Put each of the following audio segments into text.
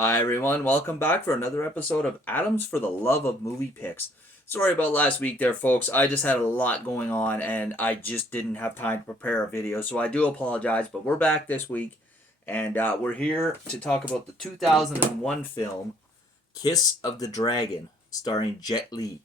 Hi everyone, welcome back for another episode of Adams for the Love of Movie Picks. Sorry about last week there, folks. I just had a lot going on and I just didn't have time to prepare a video, so I do apologize, but we're back this week and we're here to talk about the 2001 film Kiss of the Dragon, starring Jet Li.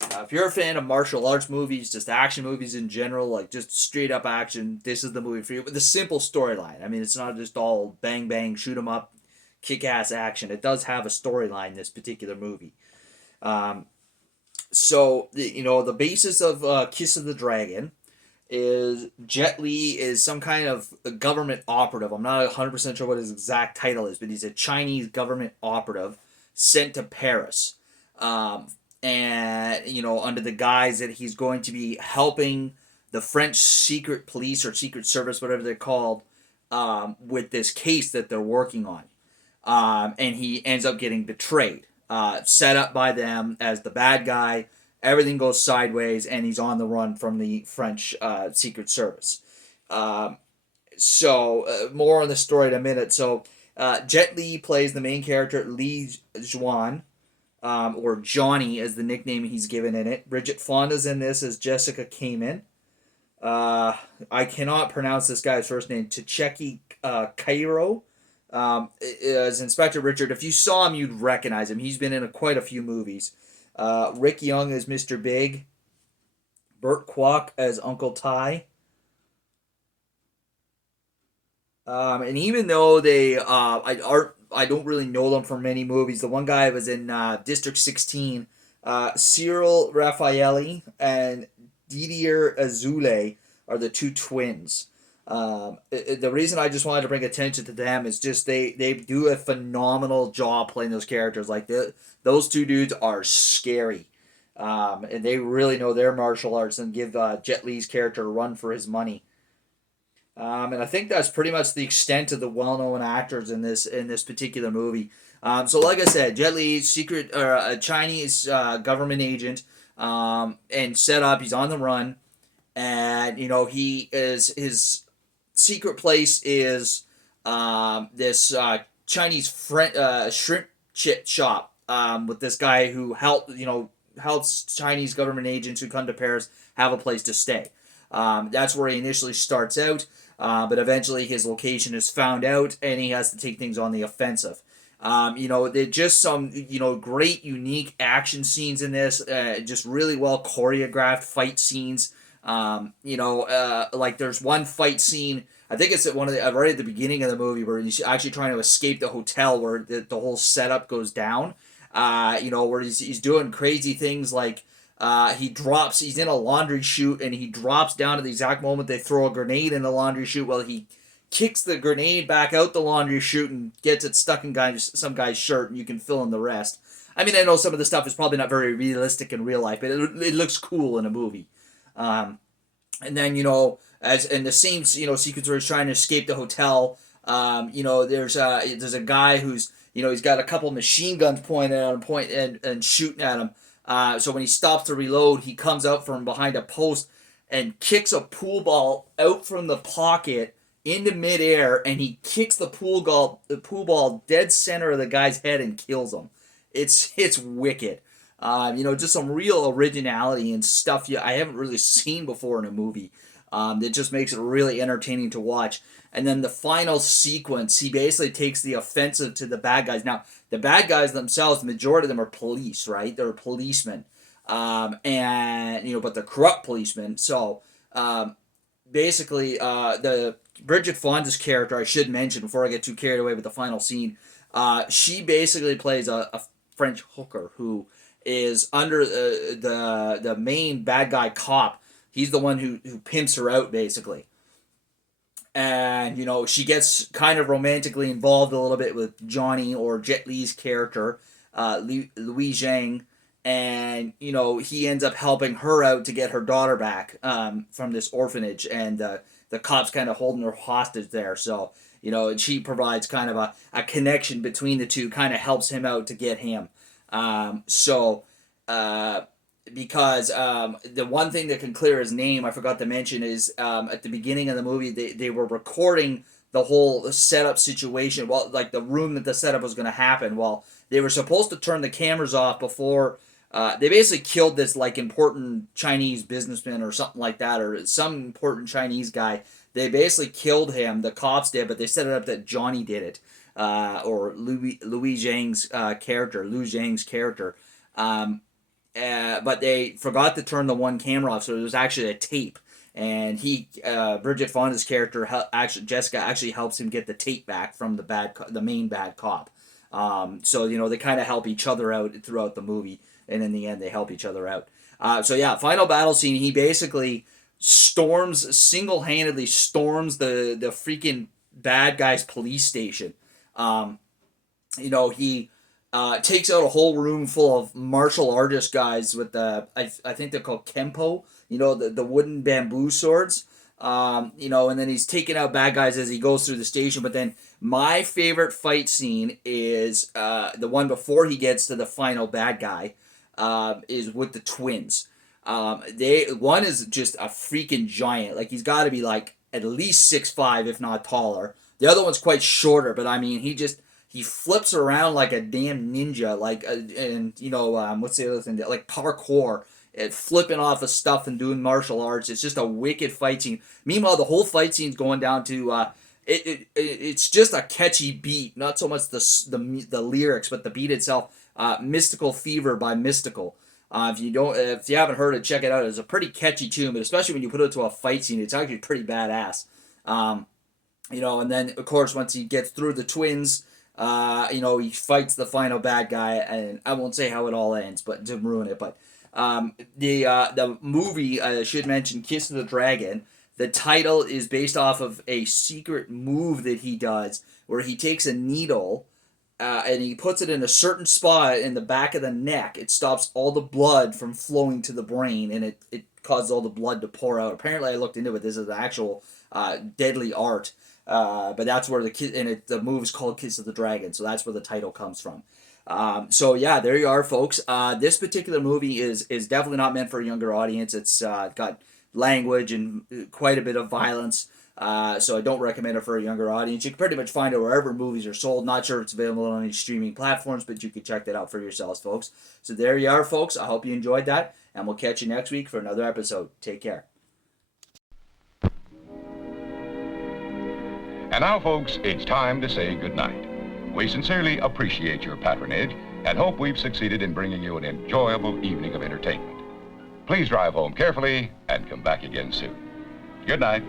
If you're a fan of martial arts movies, just action movies in general, like just straight up action, this is the movie for you. With a simple storyline. I mean, it's not just all bang bang, shoot 'em up, kick ass action. It does have a storyline, this particular movie. Um, the basis of Kiss of the Dragon is Jet Li is some kind of government operative. I'm not 100% sure what his exact title is, but he's a Chinese government operative sent to Paris. Um, and, under the guise that he's going to be helping the French secret police or secret service, whatever they're called, with this case that they're working on. And he ends up getting betrayed, set up by them as the bad guy. Everything goes sideways, and he's on the run from the French Secret Service. More on the story in a minute. Jet Li plays the main character, Li Juan, or Johnny as the nickname he's given in it. Bridget Fonda's in this as Jessica Kamen. I cannot pronounce this guy's first name. Tcheki Cairo. As Inspector Richard. If you saw him, you'd recognize him. He's been in quite a few movies. Rick Young as Mr. Big. Burt Kwok as Uncle Ty. And even though I don't really know them from many movies. The one guy was in District 16. Cyril Raffaelli and Didier Azoulay are the two twins. The reason I just wanted to bring attention to them is just they do a phenomenal job playing those characters. Those two dudes are scary, and they really know their martial arts and give Jet Li's character a run for his money. And I think that's pretty much the extent of the well-known actors in this particular movie. Like I said, Jet Li, secret or a Chinese government agent, and set up. He's on the run, and he is his secret place is this Chinese shrimp chip shop with this guy who helps Chinese government agents who come to Paris have a place to stay. That's where he initially starts out, but eventually his location is found out, and he has to take things on the offensive. There's just some great unique action scenes in this, just really well choreographed fight scenes. Like there's one fight scene. I think it's at right at the beginning of the movie where he's actually trying to escape the hotel where the whole setup goes down. Where he's doing crazy things like he's in a laundry chute and he drops down at the exact moment they throw a grenade in the laundry chute. Well, he kicks the grenade back out the laundry chute and gets it stuck in some guy's shirt, and you can fill in the rest. I mean, I know some of the stuff is probably not very realistic in real life, but it looks cool in a movie. And then as in the same sequence where he's trying to escape the hotel, there's a guy who's he's got a couple machine guns pointed at him, and shooting at him. So when he stops to reload, he comes out from behind a post and kicks a pool ball out from the pocket into midair, and he kicks the pool ball dead center of the guy's head and kills him. It's wicked. Just some real originality and stuff I haven't really seen before in a movie. That just makes it really entertaining to watch. And then the final sequence, he basically takes the offensive to the bad guys. Now, the bad guys themselves, the majority of them are police, right? They're policemen, but they're corrupt policemen. So, the Bridget Fonda's character, I should mention before I get too carried away with the final scene, she basically plays a French hooker who is under the main bad guy cop. He's the one who pimps her out, basically. And, she gets kind of romantically involved a little bit with Johnny, or Jet Li's character, Louis Zhang. And, he ends up helping her out to get her daughter back from this orphanage. And the cops kind of holding her hostage there. So, and she provides kind of a connection between the two, kind of helps him out to get him. Because the one thing that can clear his name, I forgot to mention, is at the beginning of the movie, they were recording the whole setup situation. Well, like the room that the setup was going to happen. Well, they were supposed to turn the cameras off before. They basically killed this like important Chinese businessman or something like that, or some important Chinese guy. They basically killed him. The cops did, but they set it up that Johnny did it, or Louis Zhang's character, Liu Zhang's character. Um, but they forgot to turn the one camera off, so it was actually a tape. And Bridget Fonda's character, actually Jessica, actually helps him get the tape back from the main bad cop. So they kind of help each other out throughout the movie, and in the end, they help each other out. So yeah, final battle scene. He basically single-handedly storms the freaking bad guy's police station. Um, he takes out a whole room full of martial artist guys with I think they're called Kempo, the wooden bamboo swords. And then he's taking out bad guys as he goes through the station. But then my favorite fight scene is the one before he gets to the final bad guy, is with the twins. One is just a freaking giant. Like he's got to be like at least 6'5", if not taller. The other one's quite shorter, but I mean he flips around like a damn ninja, like what's the other thing? Like parkour, flipping off of stuff and doing martial arts. It's just a wicked fight scene. Meanwhile, the whole fight scene's going down to it's just a catchy beat, not so much the lyrics, but the beat itself. Mystical Fever by Mystical. If you haven't heard it, check it out. It's a pretty catchy tune, but especially when you put it to a fight scene, it's actually pretty badass. And then of course once he gets through the twins. He fights the final bad guy, and I won't say how it all ends, but to ruin it. But the movie, I should mention, Kiss of the Dragon. The title is based off of a secret move that he does, where he takes a needle, and he puts it in a certain spot in the back of the neck. It stops all the blood from flowing to the brain, and it causes all the blood to pour out. Apparently, I looked into it. This is an actual deadly art. But that's where the move is called Kiss of the Dragon, so that's where the title comes from. So yeah, there you are, folks. This particular movie is definitely not meant for a younger audience. It's got language and quite a bit of violence, so I don't recommend it for a younger audience. You can pretty much find it wherever movies are sold. Not sure if it's available on any streaming platforms, but you can check that out for yourselves, folks. So there you are, folks. I hope you enjoyed that, and we'll catch you next week for another episode. Take care. And now, folks, it's time to say goodnight. We sincerely appreciate your patronage and hope we've succeeded in bringing you an enjoyable evening of entertainment. Please drive home carefully and come back again soon. Good night.